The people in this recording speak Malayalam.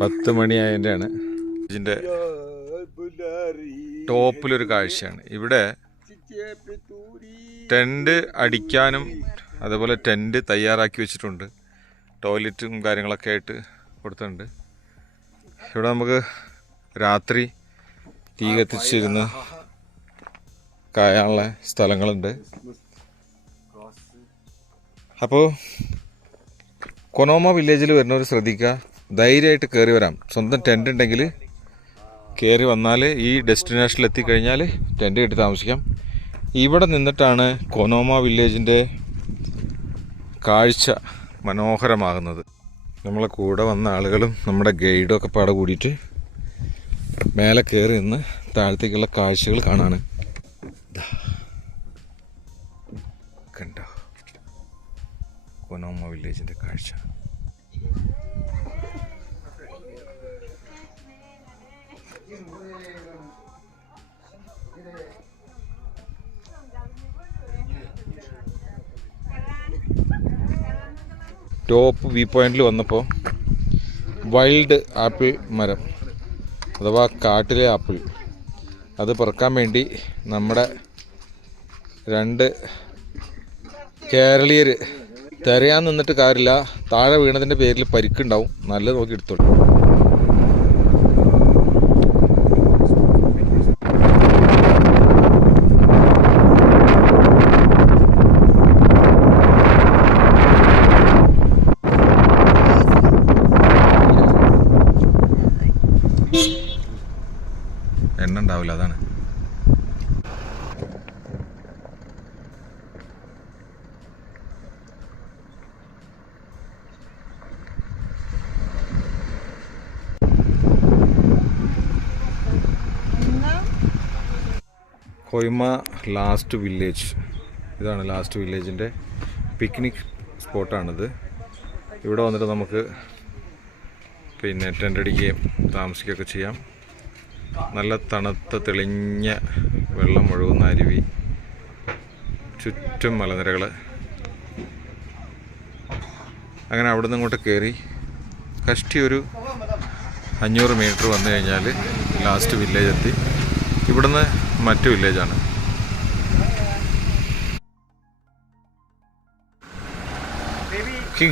10 മണിയായതിൻ്റെയാണ്. ഇതിൻ്റെ ടോപ്പിലൊരു കാഴ്ചയാണ്. ഇവിടെ ടെൻറ്റ് അടിക്കാനും അതുപോലെ ടെൻറ്റ് തയ്യാറാക്കി വെച്ചിട്ടുണ്ട്. ടോയ്ലറ്റും കാര്യങ്ങളൊക്കെ ആയിട്ട് കൊടുത്തിട്ടുണ്ട്. ഇവിടെ നമുക്ക് രാത്രി തീ കത്തിച്ചിരുന്ന് കായാനുള്ള സ്ഥലങ്ങളുണ്ട്. അപ്പോൾ കൊനോമ വില്ലേജിൽ വരുന്നവർ ശ്രദ്ധിക്കുക, ധൈര്യമായിട്ട് കയറി വരാം. സ്വന്തം ടെൻ്റ് ഉണ്ടെങ്കിൽ കയറി വന്നാൽ ഈ ഡെസ്റ്റിനേഷനിൽ എത്തിക്കഴിഞ്ഞാൽ ടെൻ്റ് കെട്ടി താമസിക്കാം. ഇവിടെ നിന്നിട്ടാണ് കൊനോമ വില്ലേജിൻ്റെ കാഴ്ച മനോഹരമാകുന്നത്. നമ്മളെ കൂടെ വന്ന ആളുകളും നമ്മുടെ ഗൈഡും ഒക്കെ പാടെ കൂടിയിട്ട് മേലെ കയറി നിന്ന് താഴത്തേക്കുള്ള കാഴ്ചകൾ കാണാണ്. കണ്ടോ കൊനോമ വില്ലേജിൻ്റെ കാഴ്ച. ടോപ്പ് വ്യൂ പോയിന്റിൽ വന്നപ്പോൾ വൈൽഡ് ആപ്പിൾ മരം അഥവാ കാട്ടിലെ ആപ്പിൾ അത് പെറുക്കാൻ വേണ്ടി നമ്മുടെ 2 കേരളീയർ തിരയാൻ നിന്നിട്ട് കാര്യമില്ല. താഴെ വീണതിൻ്റെ പേരിൽ പരിക്കുണ്ടാവും. നല്ല നോക്കി എടുത്തോളൂ. എണ്ണ ഉണ്ടാവില്ല, അതാണ്. കൊയ്മ ലാസ്റ്റ് വില്ലേജ്. ഇതാണ് ലാസ്റ്റ് വില്ലേജിൻ്റെ പിക്നിക് സ്പോട്ടാണിത്. ഇവിടെ വന്നിട്ട് നമുക്ക് ടെൻ്റ് അടിക്കുകയും താമസിക്കുകയൊക്കെ ചെയ്യാം. നല്ല തണുത്ത തെളിഞ്ഞ വെള്ളം ഒഴുകുന്ന അരുവി, ചുറ്റും മലനിരകൾ. അങ്ങനെ അവിടെ നിന്ന് ഇങ്ങോട്ട് കയറി കഷ്ടി ഒരു 500 മീറ്റർ വന്നു കഴിഞ്ഞാൽ ലാസ്റ്റ് വില്ലേജ് എത്തി. ഇവിടുന്ന് മറ്റു വില്ലേജാണ്.